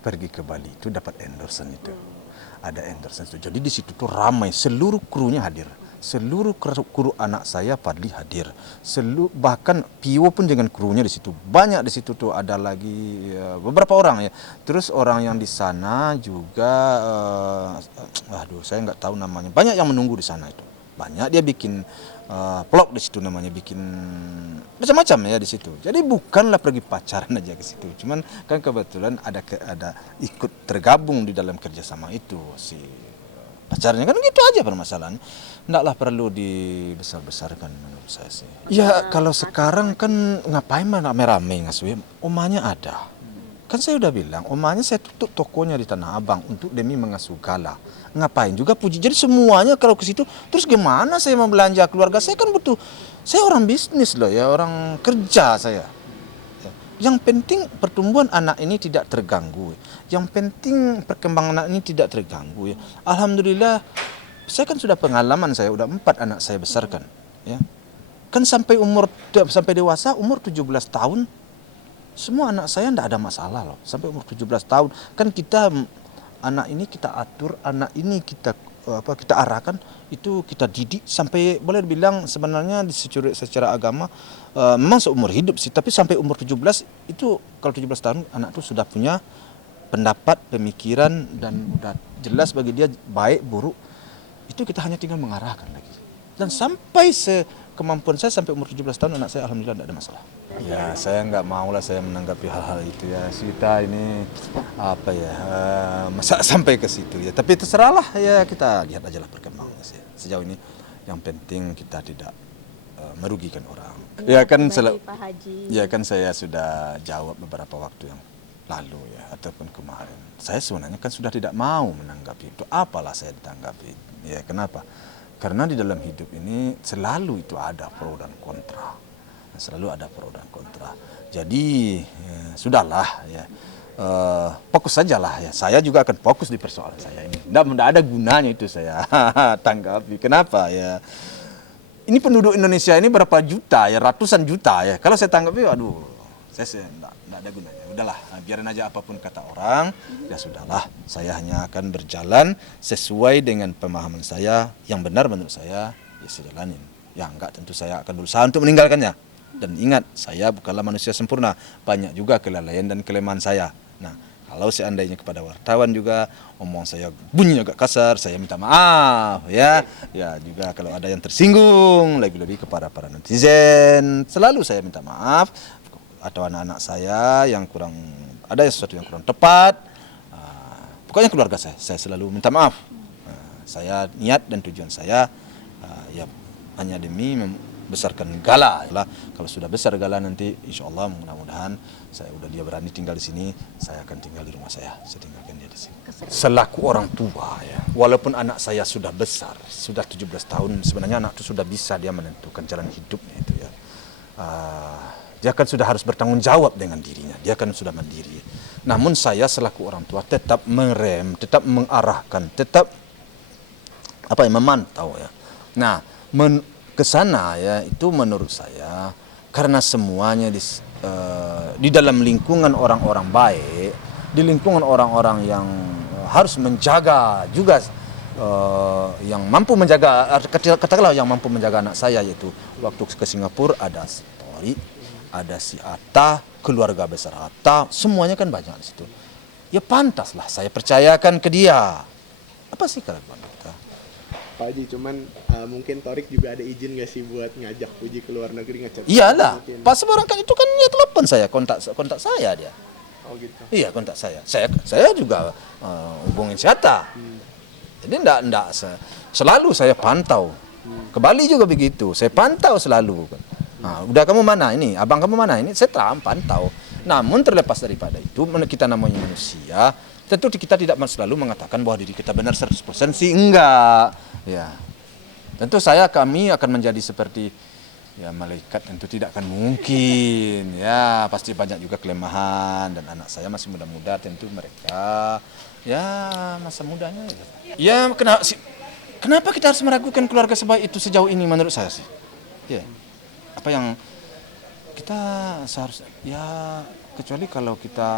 pergi ke Bali itu dapat endorsement itu. Ada endorsement itu. Jadi di situ tuh ramai, seluruh krunya hadir. Seluruh kru anak saya Fadli hadir. Bahkan Pio pun dengan krunya di situ. Banyak di situ tuh, ada lagi beberapa orang ya. Terus orang yang di sana juga saya nggak tahu namanya. Banyak yang menunggu di sana itu. Banyak, dia bikin vlog di situ namanya, bikin macam-macam ya di situ. Jadi bukanlah pergi pacaran aja ke situ. Cuman kan kebetulan ada ikut tergabung di dalam kerjasama itu si pacarnya, kan gitu aja permasalahan. Ndaklah perlu dibesar-besarkan menurut saya sih. Ya kalau sekarang kan ngapain rame-rame ngasuh, omanya ada. Kan saya udah bilang, omanya saya tutup tokonya di Tanah Abang untuk demi mengasuh Gala. Ngapain juga puji. Jadi semuanya kalau ke situ, terus gimana saya mau belanja keluarga saya, kan butuh. Saya orang bisnis loh ya, orang kerja saya. Yang penting pertumbuhan anak ini tidak terganggu. Yang penting perkembangan anak ini tidak terganggu ya. Alhamdulillah, saya kan sudah pengalaman, saya udah 4 anak saya besarkan ya. Kan sampai dewasa umur 17 tahun semua anak saya tidak ada masalah loh. Sampai umur 17 tahun kan kita anak ini kita atur, anak ini kita arahkan, itu kita didik sampai boleh dibilang sebenarnya secara agama memang seumur hidup sih, tapi sampai umur 17 itu, kalau 17 tahun anak itu sudah punya pendapat, pemikiran, dan udah jelas bagi dia baik buruk, itu kita hanya tinggal mengarahkan lagi. Dan sampai kemampuan saya sampai umur 17 tahun anak saya alhamdulillah tidak ada masalah. Ya saya nggak mau lah saya menanggapi hal-hal itu ya. Kita ini masa sampai ke situ ya. Tapi terserahlah ya, kita lihat aja lah perkembangannya sih. Sejauh ini yang penting kita tidak merugikan orang. Ya kan saya sudah jawab beberapa waktu yang lalu ya, ataupun kemarin. Saya sebenarnya kan sudah tidak mau menanggapi itu. Apalah saya ditanggapi. Ya kenapa? Karena di dalam hidup ini selalu itu ada pro dan kontra. Selalu ada pro dan kontra. Jadi sudahlah ya. Fokus sajalah ya. Saya juga akan fokus di persoalan saya ini. Tidak ada gunanya itu saya tanggapi. Kenapa ya? Ini penduduk Indonesia ini berapa juta ya, ratusan juta ya. Kalau saya tanggapi, saya tidak ada gunanya. Udahlah, biarin aja apapun kata orang. Ya sudahlah, saya hanya akan berjalan sesuai dengan pemahaman saya. Yang benar menurut saya, ya saya jalanin. Ya enggak, tentu saya akan berusaha untuk meninggalkannya. Dan ingat, saya bukanlah manusia sempurna. Banyak juga kelalaian dan kelemahan saya. Nah, kalau seandainya kepada wartawan juga omong saya bunyi agak kasar, saya minta maaf ya. Ya juga kalau ada yang tersinggung, lebih-lebih kepada para netizen, selalu saya minta maaf. Atau anak-anak saya yang ada sesuatu yang kurang tepat, pokoknya keluarga saya selalu minta maaf. Saya niat dan tujuan saya ya hanya demi membesarkan Gala. Kalau sudah besar Gala nanti, insya Allah mudah-mudahan dia berani tinggal di sini, saya akan tinggal di rumah saya tinggalkan dia di sini. Selaku orang tua ya, walaupun anak saya sudah besar, sudah 17 tahun, sebenarnya anak itu sudah bisa dia menentukan jalan hidupnya itu ya. Dia kan sudah harus bertanggung jawab dengan dirinya. Dia kan sudah mandiri. Namun saya selaku orang tua tetap merem, tetap mengarahkan, tetap memantau ya. Nah, ke sana ya, itu menurut saya karena semuanya di dalam lingkungan orang-orang baik, di lingkungan orang-orang yang harus menjaga juga, yang mampu menjaga, katakanlah yang mampu menjaga anak saya, yaitu waktu ke Singapura ada Story, ada si Atta, keluarga besar Atta, semuanya kan banyak di situ. Ya pantaslah saya percayakan ke dia. Apa sih keraguan kita? Pak Haji, cuman mungkin Torik juga ada izin nggak sih buat ngajak Puji ke luar negeri ngechat? Iyalah, pas barangkali itu kan dia telepon saya, kontak saya dia. Oh gitu. Iya, kontak saya. Saya juga hubungin si Atta. Jadi enggak selalu saya pantau. Ke Bali juga begitu, saya pantau selalu. Nah, udah kamu mana ini? Abang kamu mana ini? Saya pantau. Namun terlepas daripada itu, kita namanya manusia, tentu kita tidak selalu mengatakan bahwa diri kita benar 100% sih, enggak. Ya. Tentu kami akan menjadi seperti ya malaikat, tentu tidak akan mungkin. Ya, pasti banyak juga kelemahan, dan anak saya masih muda-muda, tentu mereka ya masa mudanya. Ya, kenapa kita harus meragukan keluarga sebaik itu sejauh ini menurut saya sih? Ya. Apa yang kita seharusnya ya, kecuali kalau kita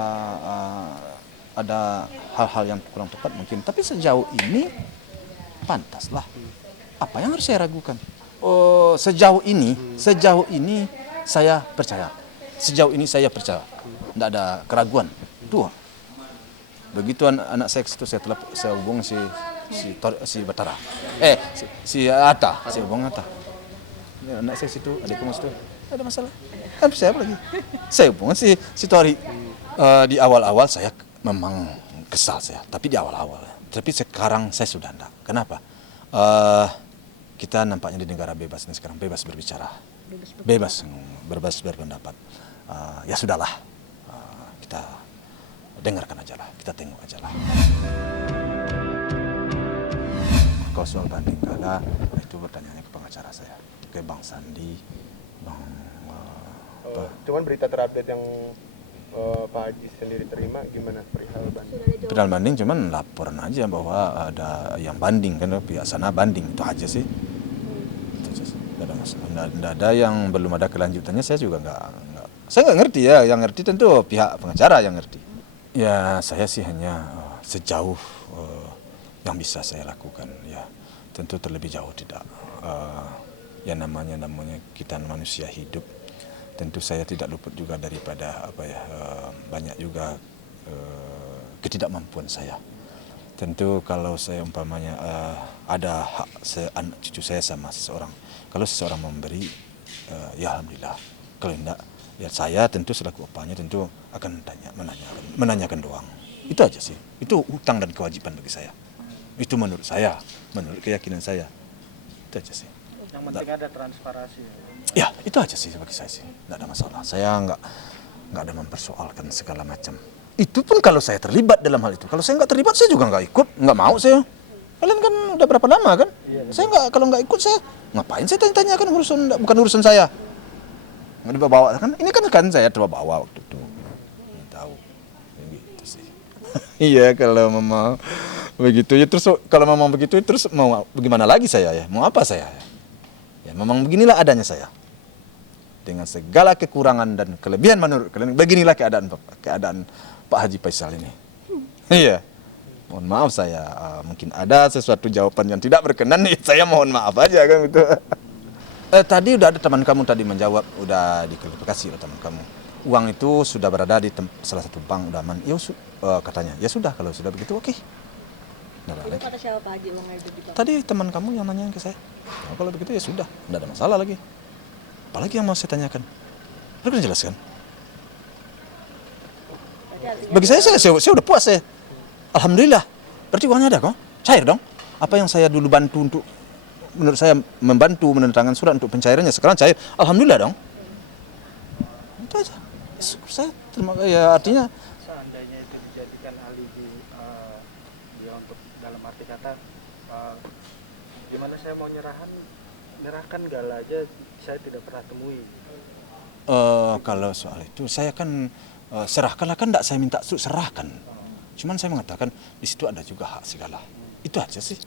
ada hal-hal yang kurang tepat mungkin. Tapi sejauh ini pantaslah. Apa yang harus saya ragukan? Oh, sejauh ini saya percaya. Sejauh ini saya percaya. Tidak ada keraguan. Tuh. Begitu anak saya itu saya hubung si Batara. Si Atta, saya hubung Atta. Anak saya situ, adikku mas itu, ada masalah. Saya apa lagi? Saya hubung si Tori. Di awal-awal saya memang kesal saya, tapi di awal-awal. Tapi sekarang saya sudah enggak. Kenapa? Kita nampaknya di negara bebas nih sekarang, bebas berbicara, bebas berpendapat. Ya sudahlah, kita dengarkan aja lah, kita tengok aja lah. Kalau soal banding kalah, itu pertanyaannya ke pengacara saya, ke Bang Sandi, Cuman berita terupdate yang Pak Haji sendiri terima gimana perihal banding? Perihal banding cuman laporan aja bahwa ada yang banding kan, pihak sana banding, itu aja sih. Itu aja sih. Nggak ada masalah. Nggak ada yang belum ada kelanjutannya, saya juga saya nggak ngerti ya, yang ngerti tentu pihak pengacara yang ngerti. Ya saya sih hanya sejauh yang bisa saya lakukan ya, tentu terlebih jauh tidak. Ya namanya kita manusia hidup. Tentu saya tidak luput juga daripada banyak juga ketidakmampuan saya. Tentu kalau saya umpamanya ada hak anak cucu saya sama seseorang, kalau seseorang memberi, ya alhamdulillah. Kalau tidak, ya saya tentu selaku bapaknya tentu akan menanyakan doang. Itu aja sih. Itu hutang dan kewajiban bagi saya. Itu menurut saya, menurut keyakinan saya. Itu aja sih. Yang penting ada transparansi. Ya, itu aja sih bagi saya sih. Nggak ada masalah. Saya nggak ada mempersoalkan segala macam. Itu pun kalau saya terlibat dalam hal itu. Kalau saya nggak terlibat, saya juga nggak ikut. Nggak mau saya. Kalian kan udah berapa lama kan? Iya, saya kalau nggak ikut, saya ngapain saya tanya kan bukan urusan saya. Nggak dibawa kan? Ini kan saya terbawa waktu itu. Nggak tahu. Gitu sih. Iya, kalau memang begitu ya terus kalau memang begitu terus mau bagaimana lagi saya ya? Mau apa saya? Ya memang beginilah adanya saya. Dengan segala kekurangan dan kelebihan menurut kalian, beginilah keadaan Pak Haji Faisal ini. Iya. Mohon maaf saya mungkin ada sesuatu jawaban yang tidak berkenan nih, saya mohon maaf aja kan gitu. Tadi udah ada teman kamu tadi menjawab, udah diklarifikasi oleh teman kamu. Uang itu sudah berada di salah satu bank, udah aman. Ya katanya, ya sudah kalau sudah begitu oke. Itu kata siapa Pak Haji uangnya itu di bank? Tadi teman kamu yang nanyain ke saya. Nah, kalau begitu ya sudah, tidak ada masalah lagi. Apalagi yang mau saya tanyakan? Harus jelaskan. Bagi saya udah puas saya. Alhamdulillah. Berarti uangnya ada kok. Cair dong. Apa yang saya dulu bantu untuk, menurut saya membantu menandatangani surat untuk pencairannya, sekarang cair. Alhamdulillah dong. Itu aja. Saya terima ya artinya. Seandainya itu dijadikan alibi dia untuk dalam arti kata gimana saya mau nyerahkan Gala aja saya tidak pernah temui. Kalau soal itu saya kan serahkanlah, kan tidak saya minta serahkan. Cuman saya mengatakan di situ ada juga hak segala. Itu aja sih.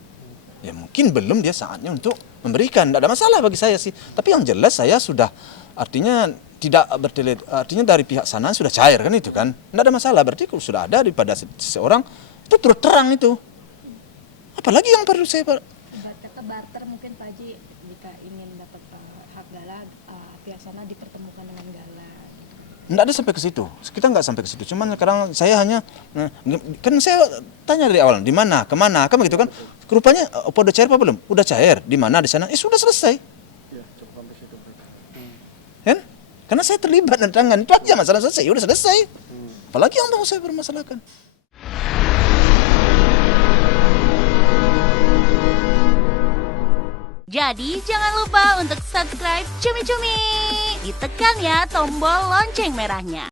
Ya mungkin belum dia saatnya untuk memberikan. Tidak ada masalah bagi saya sih. Tapi yang jelas saya sudah artinya tidak artinya dari pihak sana sudah cair kan itu kan. Tidak ada masalah. Berarti kalau sudah ada daripada seseorang itu terus terang itu. Apalagi yang perlu saya Kata barter mungkin Pak Haji jika ingin dapat hak Gala, pihak sana dipertemukan dengan Gala. Nggak ada sampai ke situ. Kita nggak sampai ke situ. Cuman sekarang saya hanya kan saya tanya dari awal di mana, kemana, kan begitu kan? Rupanya apa udah cair apa belum? Udah cair. Di mana di sana? Sudah selesai. Ya, cukup sampai situ. Kan? Karena saya terlibat dan tangan itu aja masalah selesai. Udah selesai. Apalagi yang mau saya permasalahkan? Jadi jangan lupa untuk subscribe Cumi Cumi. Ditekan ya tombol lonceng merahnya.